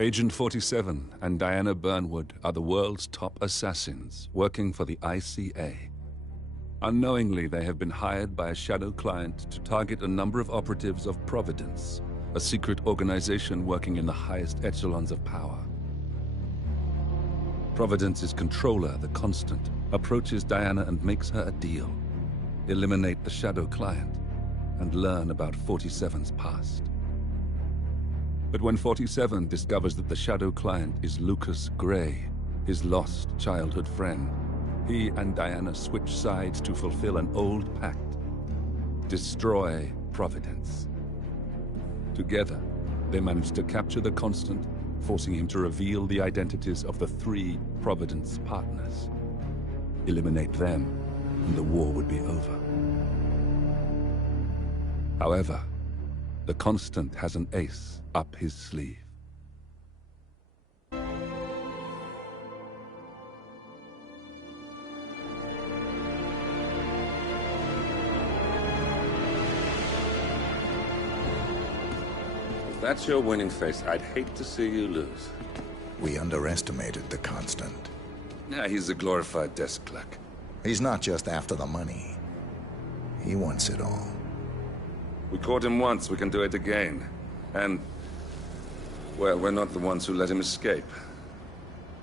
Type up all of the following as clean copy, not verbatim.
Agent 47 and Diana Burnwood are the world's top assassins working for the ICA. Unknowingly, they have been hired by a shadow client to target a number of operatives of Providence, a secret organization working in the highest echelons of power. Providence's controller, the Constant, approaches Diana and makes her a deal. Eliminate the shadow client and learn about 47's past. But when 47 discovers that the shadow client is Lucas Gray, his lost childhood friend, he and Diana switch sides to fulfill an old pact: destroy Providence. Together, they manage to capture the Constant, forcing him to reveal the identities of the 3 Providence partners. Eliminate them, and the war would be over. However, the Constant has an ace up his sleeve. If that's your winning face, I'd hate to see you lose. We underestimated the Constant. Yeah, he's a glorified desk clerk. He's not just after the money. He wants it all. We caught him once, we can do it again. And, well, we're not the ones who let him escape.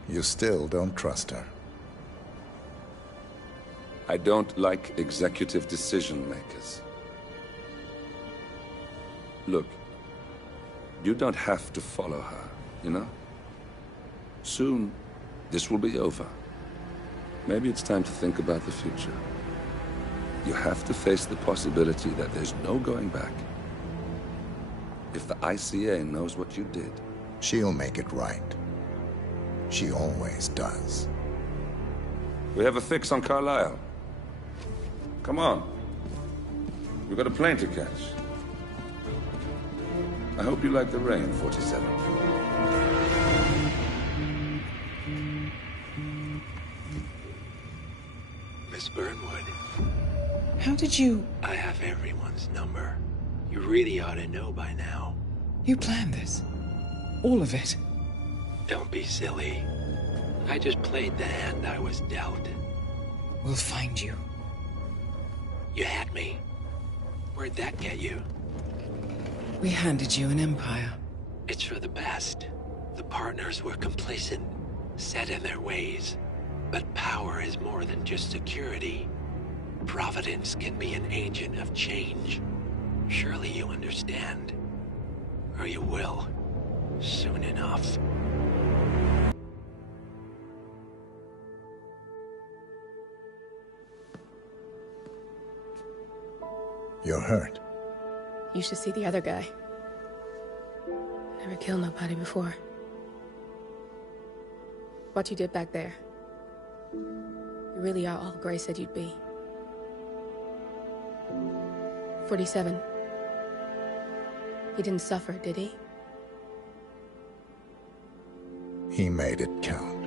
You still don't trust her. I don't like executive decision makers. Look, you don't have to follow her, you know? Soon, this will be over. Maybe it's time to think about the future. You have to face the possibility that there's no going back. If the ICA knows what you did, She'll make it right. She always does. we have a fix on Carlisle. Come on. We've got a plane to catch. I hope you like the rain, 47. Miss Burnwood, How did you... I have everyone's number. You really ought to know by now. You planned this? All of it? Don't be silly. I just played the hand I was dealt. We'll find you. You had me. Where'd that get you? We handed you an empire. It's for the best. The partners were complacent, set in their ways. But power is more than just security. Providence can be an agent of change. Surely you understand. Or you will. Soon enough. You're hurt. You should see the other guy. Never killed nobody before. What you did back there. You really are all Gray said you'd be. 47. He didn't suffer, did he? He made it count.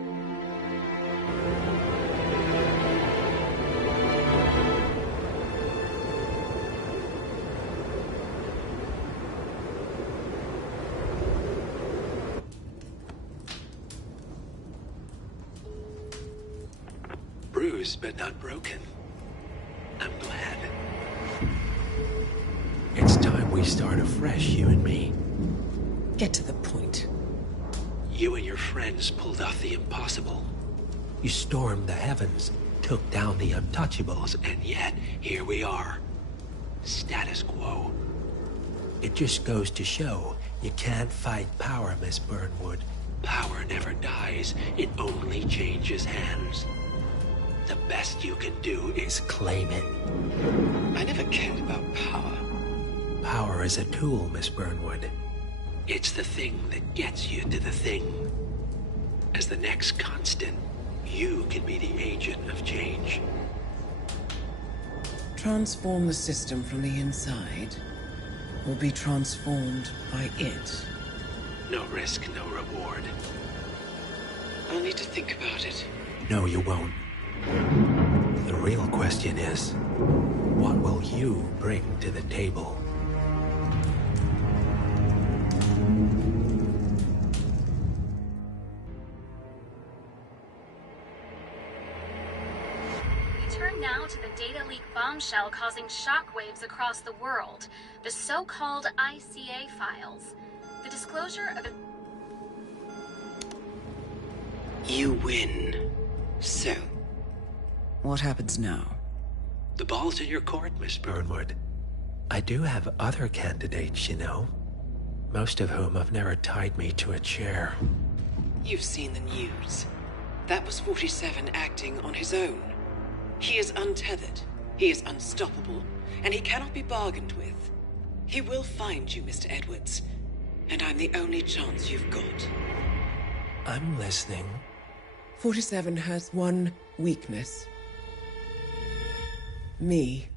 Bruised but not broken. I'm glad. It's time we start afresh, you and me. Get to the point. You and your friends pulled off the impossible. You stormed the heavens, took down the untouchables, and yet, here we are. Status quo. It just goes to show, you can't fight power, Miss Burnwood. Power never dies, it only changes hands. The best you can do is claim it. I never cared about power. Power is a tool, Miss Burnwood. It's the thing that gets you to the thing. As the next Constant, you can be the agent of change. Transform the system from the inside, or be transformed by it. No risk, no reward. I'll need to think about it. No, you won't. The real question is, what will you bring to the table? now to the data leak bombshell causing shockwaves across the world. The so-called ICA files. The disclosure of... You win. So, what happens now? The ball's in your court, Miss Burnwood. I do have other candidates, you know. Most of whom have never tied me to a chair. You've seen the news. That was 47 acting on his own. He is untethered, he is unstoppable, and he cannot be bargained with. He will find you, Mr. Edwards, and I'm the only chance you've got. I'm listening. 47 has one weakness. Me.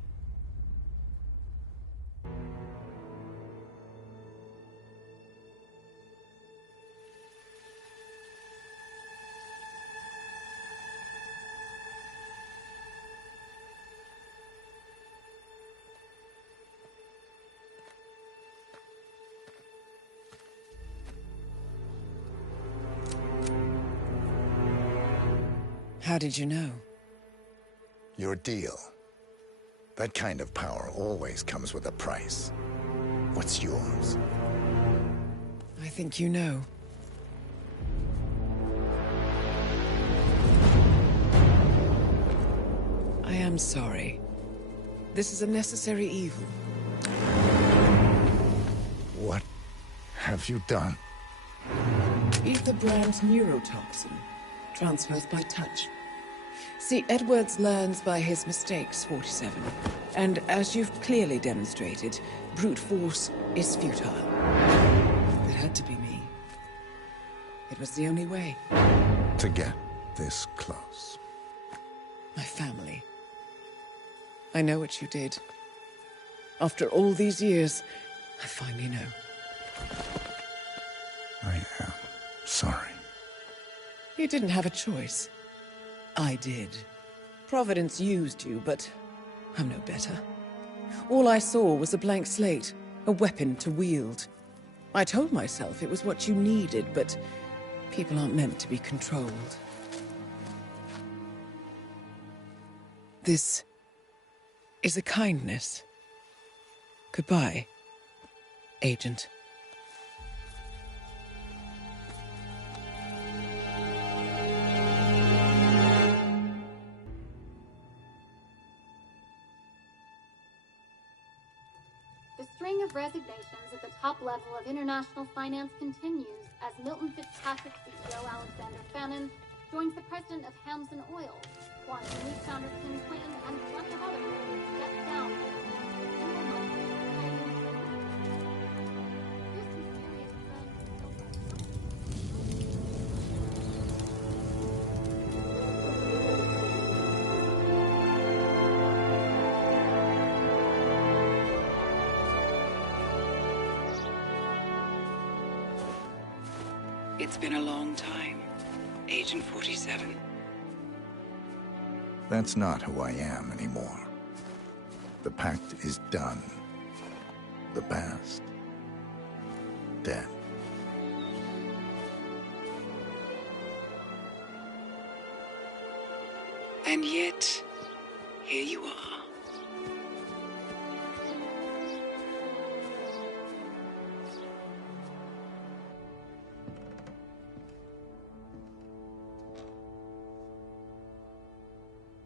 How did you know? Your deal. That kind of power always comes with a price. What's yours? I think you know. I am sorry. This is a necessary evil. What have you done? Ether brand neurotoxin. Transfers by touch. See, Edwards learns by his mistakes, 47. And as you've clearly demonstrated, brute force is futile. It had to be me. It was the only way. To get this close. My family. I know what you did. After all these years, I finally know. I am sorry. You didn't have a choice. I did. Providence used you, but I'm no better. All I saw was a blank slate, a weapon to wield. I told myself it was what you needed, but people aren't meant to be controlled. This is a kindness. Goodbye, Agent. The string of resignations at the top level of international finance continues as Milton Fitzpatrick CEO Alexander Fannin joins the president of Hamson Oil, Quantum Leap founder Tim Clinton, and a bunch of others step down. It's been a long time, Agent 47. That's not who I am anymore. The pact is done. The past, dead. And yet, here you are.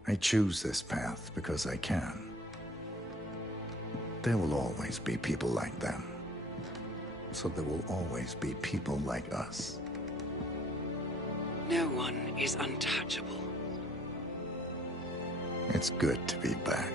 I choose this path because I can. There will always be people like them. So there will always be people like us. No one is untouchable. It's good to be back.